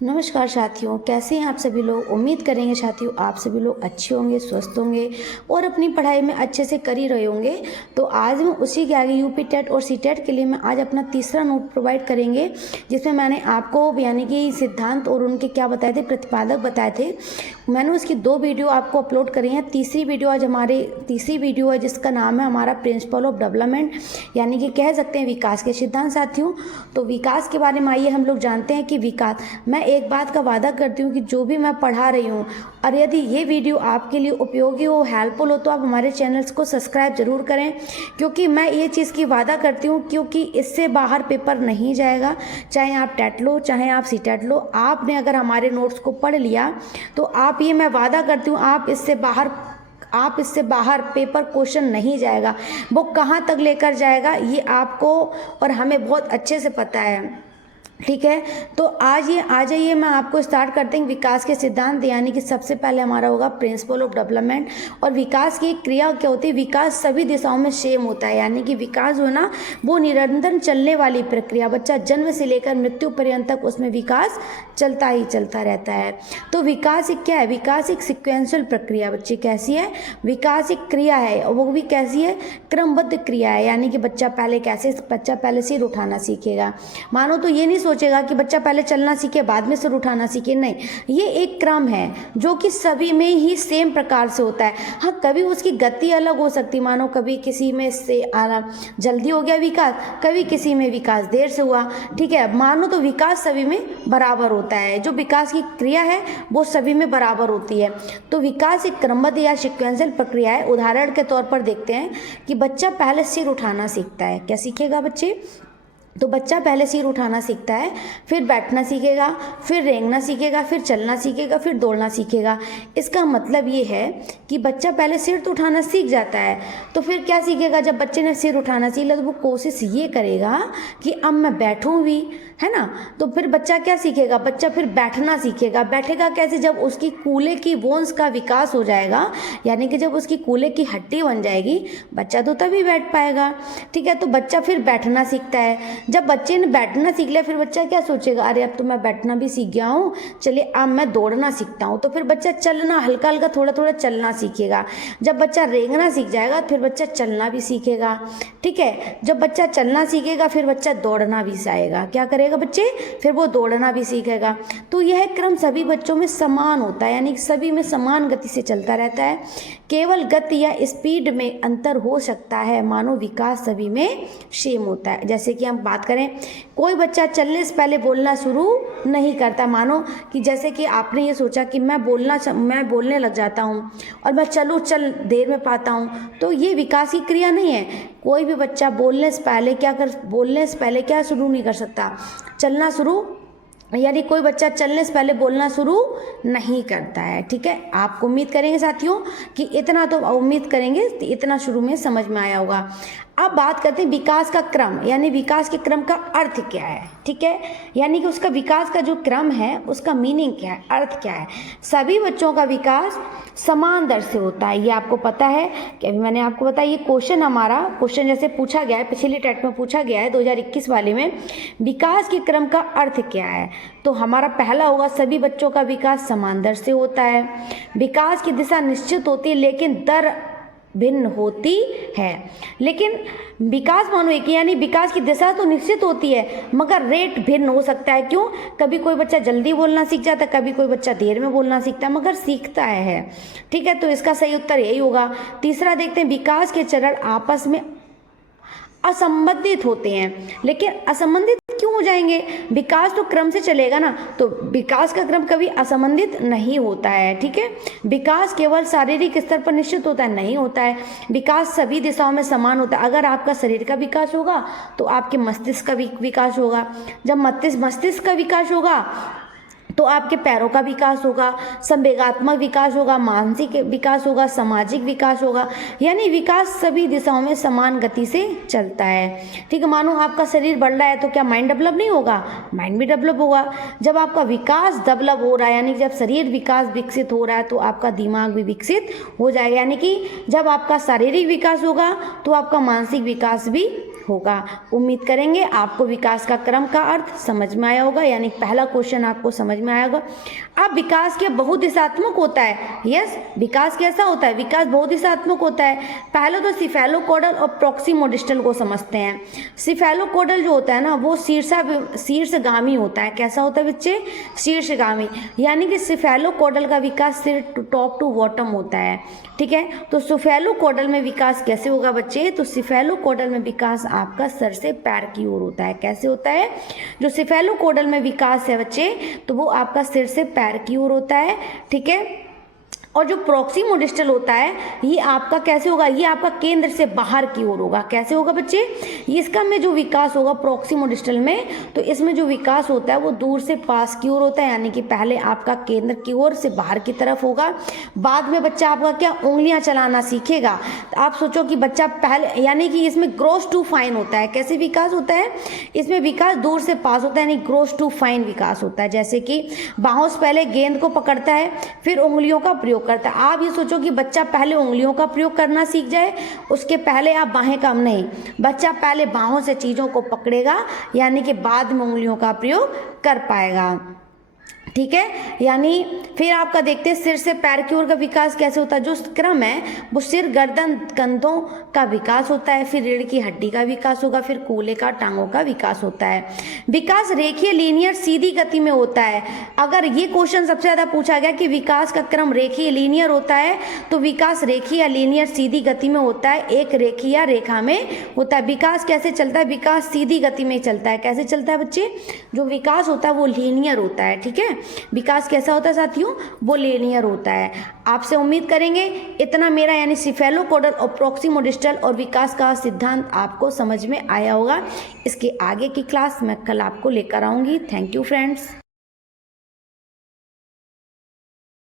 नमस्कार साथियों, कैसे हैं आप सभी लोग। उम्मीद करेंगे साथियों आप सभी लोग अच्छे होंगे, स्वस्थ होंगे और अपनी पढ़ाई में अच्छे से कर ही रहे होंगे। तो आज मैं उसी के आगे यूपी टेट और सी टेट के लिए मैं आज अपना तीसरा नोट प्रोवाइड करेंगे, जिसमें मैंने आपको यानी कि सिद्धांत और उनके क्या बताए थे, प्रतिपादक बताए थे। मैंने उसकी 2 वीडियो आपको अपलोड करी हैं। तीसरी वीडियो है जिसका नाम है हमारा प्रिंसिपल ऑफ डेवलपमेंट, यानी कि कह सकते हैं विकास के सिद्धांत। साथियों तो विकास के बारे में आइए हम लोग जानते हैं कि विकास, मैं एक बात का वादा करती हूँ कि जो भी मैं पढ़ा रही हूँ और यदि ये वीडियो आपके लिए उपयोगी हो, हेल्पफुल हो, तो आप हमारे चैनल्स को सब्सक्राइब जरूर करें, क्योंकि मैं ये चीज़ की वादा करती हूँ, क्योंकि इससे बाहर पेपर नहीं जाएगा। चाहे आप टेट लो, चाहे आप सी टेट लो, आपने अगर हमारे नोट्स को पढ़ लिया तो आप, ये मैं वादा करती हूँ, आप इससे बाहर पेपर क्वेश्चन नहीं जाएगा। वो कहाँ तक लेकर जाएगा ये आपको और हमें बहुत अच्छे से पता है। ठीक है, तो आ जाइए मैं आपको स्टार्ट करते हैं विकास के सिद्धांत। यानी कि सबसे पहले हमारा होगा प्रिंसिपल ऑफ डेवलपमेंट। और विकास की क्रिया क्या होती है, विकास सभी दिशाओं में सेम होता है। यानी कि विकास जो है ना, वो निरंतर चलने वाली प्रक्रिया, बच्चा जन्म से लेकर मृत्यु पर्यंत तक उसमें विकास चलता ही चलता रहता है। तो विकास एक क्या है, विकास एक सिक्वेंशियल प्रक्रिया बच्चे कैसी है, विकास एक क्रिया है और वो भी कैसी है, क्रमबद्ध क्रिया है। यानी कि बच्चा पहले सिर उठाना सीखेगा। मानो तो ये नहीं सोचेगा कि बच्चा पहले चलना सीखे बाद में सिर उठाना सीखे, नहीं, ये एक क्रम है जो कि सभी में ही सेम प्रकार से होता है। हाँ, कभी उसकी गति अलग हो सकती, मानो कभी किसी में से जल्दी हो गया विकास, कभी किसी में विकास देर से हुआ। ठीक है, मानो तो विकास सभी में बराबर होता है, जो विकास की क्रिया है वो सभी में बराबर होती है। तो विकास एक क्रमबद्ध या सिक्वेंशियल प्रक्रिया है। उदाहरण के तौर पर देखते हैं कि बच्चा पहले सिर उठाना सीखता है। क्या सीखेगा बच्चे, तो बच्चा पहले सिर उठाना सीखता है, फिर बैठना सीखेगा, फिर रेंगना सीखेगा, फिर चलना सीखेगा, फिर दौड़ना सीखेगा। इसका मतलब ये है कि बच्चा पहले सिर तो उठाना सीख जाता है, तो फिर क्या सीखेगा, जब बच्चे ने सिर उठाना सीख लिया तो वो कोशिश ये करेगा कि अब मैं बैठूं भी, है ना। तो फिर बच्चा क्या सीखेगा, बच्चा फिर बैठना सीखेगा। बैठेगा कैसे, जब उसकी कूल्हे की बोन्स का विकास हो जाएगा, यानी कि जब उसकी कूल्हे की हड्डी बन जाएगी, बच्चा तो तभी बैठ पाएगा। ठीक है, तो बच्चा फिर बैठना सीखता है। जब बच्चे ने बैठना सीख लिया, फिर बच्चा क्या सोचेगा, अरे अब तो मैं बैठना भी सीख गया हूँ, चलिए अब मैं दौड़ना सीखता हूँ। तो फिर बच्चा चलना, हल्का हल्का थोड़ा थोड़ा चलना सीखेगा। जब बच्चा रेंगना सीख जाएगा फिर बच्चा चलना भी सीखेगा। ठीक है, जब बच्चा चलना सीखेगा फिर बच्चा दौड़ना भी सीखेगा। क्या करेगा बच्चे, फिर वो दौड़ना भी सीखेगा। तो यह क्रम सभी बच्चों में समान होता है, यानी सभी में समान गति से चलता रहता है। केवल गति या स्पीड में अंतर हो सकता है, मानो विकास सभी में सेम होता है। जैसे कि हम बात करें, कोई बच्चा चलने से पहले बोलना शुरू नहीं करता। मानो कि जैसे कि आपने ये सोचा कि मैं बोलने लग जाता हूँ और मैं चल देर में पाता हूँ, तो ये विकास की क्रिया नहीं है। कोई भी बच्चा बोलने से पहले क्या शुरू नहीं कर सकता, चलना शुरू, यानी कोई बच्चा चलने से पहले बोलना शुरू नहीं करता है। ठीक है, आप उम्मीद करेंगे साथियों कि इतना तो उम्मीद करेंगे इतना शुरू में समझ में आया होगा। अब बात करते हैं विकास का क्रम, यानी विकास के क्रम का अर्थ क्या है। ठीक है, यानी कि उसका विकास का जो क्रम है उसका मीनिंग क्या है, अर्थ क्या है। सभी बच्चों का विकास समान दर से होता है, ये आपको पता है कि अभी मैंने आपको बताया। ये क्वेश्चन जैसे पूछा गया है, पिछली टेट में पूछा गया है 2021 वाले में, विकास के क्रम का अर्थ क्या है। तो हमारा पहला होगा, सभी बच्चों का विकास समान दर से होता है। विकास की दिशा निश्चित होती है लेकिन दर भिन्न होती है। लेकिन विकास मानो एक, यानी विकास की दिशा तो निश्चित होती है मगर रेट भिन्न हो सकता है। क्यों, कभी कोई बच्चा जल्दी बोलना सीख जाता है, कभी कोई बच्चा देर में बोलना सीखता है, मगर सीखता है। ठीक है, तो इसका सही उत्तर यही होगा। तीसरा देखते हैं, विकास के चरण आपस में असंबंधित होते हैं। लेकिन असंबंधित क्यों हो जाएंगे, विकास तो क्रम से चलेगा ना, तो विकास का क्रम कभी असंबंधित नहीं होता है। ठीक है, विकास केवल शारीरिक स्तर पर निश्चित होता है, नहीं होता है। विकास सभी दिशाओं में समान होता है। अगर आपका शरीर का विकास होगा तो आपके मस्तिष्क का विकास होगा। जब मस्तिष्क का विकास होगा तो आपके पैरों का विकास होगा, संवेगात्मक विकास होगा, मानसिक विकास होगा, सामाजिक विकास होगा। यानी विकास सभी दिशाओं में समान गति से चलता है। ठीक है, मानो आपका शरीर बढ़ रहा है तो क्या माइंड डेवलप नहीं होगा, माइंड भी डेवलप होगा। जब आपका विकास डेवलप हो रहा है, यानी जब शरीर विकसित हो रहा है तो आपका दिमाग भी विकसित हो जाएगा। यानी कि जब आपका शारीरिक विकास होगा तो आपका मानसिक विकास भी होगा। उम्मीद करेंगे आपको विकास का क्रम का अर्थ समझ में आया होगा, यानी पहला क्वेश्चन आपको समझ में आया होगा। अब विकास क्या बहुदिशात्मक होता है? यस, विकास कैसा होता है? विकास बहुदिशात्मक होता है। पहले तो सिफेलोकोडल और प्रॉक्सिमोडिस्टल को समझते हैं। सिफेलोकोडल जो होता है ना वो शीर्षगामी होता है। कैसा होता है बच्चे? शीर्षगामी, यानी कि सिफेलोकोडल का विकास सिर टॉप टू बॉटम होता है। ठीक है, तो सिफेलोकोडल में विकास कैसे होगा बच्चे? तो सिफेलोकोडल में विकास आपका सर से पैर की ओर होता है। कैसे होता है? जो सिफेलोकोडल में विकास है बच्चे, तो वो आपका सिर से पैर की ओर होता है। ठीक है, और जो प्रॉक्सिमोडिस्टल होता है ये आपका कैसे होगा? ये आपका केंद्र से बाहर की ओर होगा। कैसे होगा बच्चे? इसका में जो विकास होगा प्रॉक्सिमोडिस्टल में, तो इसमें जो विकास होता है वो दूर से पास की ओर होता है, यानी कि पहले आपका केंद्र की ओर से बाहर की तरफ होगा। बाद में बच्चा आपका क्या उंगलियां चलाना सीखेगा। तो आप सोचो कि बच्चा पहले, यानी कि इसमें ग्रोस टू फाइन होता है। कैसे विकास होता है? इसमें विकास दूर से पास होता है, यानी ग्रोस टू फाइन विकास होता है। जैसे कि बाहों से पहले गेंद को पकड़ता है, फिर उंगलियों का प्रयोग करता है। आप ये सोचो कि बच्चा पहले उंगलियों का प्रयोग करना सीख जाए, उसके पहले आप बाहें काम नहीं, बच्चा पहले बाहों से चीज़ों को पकड़ेगा, यानी कि बाद में उंगलियों का प्रयोग कर पाएगा। ठीक है, यानी फिर आपका देखते हैं सिर से पैर की ओर का विकास कैसे होता है। जो क्रम है वो सिर, गर्दन, कंधों का विकास होता है, फिर रीढ़ की हड्डी का विकास होगा, फिर कूल्हे का, टांगों का विकास होता है। विकास रेखीय, लीनियर, सीधी गति में होता है। अगर ये क्वेश्चन सबसे ज्यादा पूछा गया कि विकास का क्रम रेखीय लीनियर होता है, तो विकास रेखीय या लीनियर सीधी गति में होता है, एक रेखीय या रेखा में होता है। विकास कैसे चलता है? विकास सीधी गति में चलता है। कैसे चलता है बच्चे? जो विकास होता है वो लीनियर होता है। ठीक है, विकास कैसा होता है साथियों? वो लीनियर होता है। आपसे उम्मीद करेंगे इतना मेरा यानी सिफेलोकोडल और प्रॉक्सिमोडिस्टल और विकास का सिद्धांत आपको समझ में आया होगा। इसके आगे की क्लास मैं कल आपको लेकर आऊंगी। Thank you friends.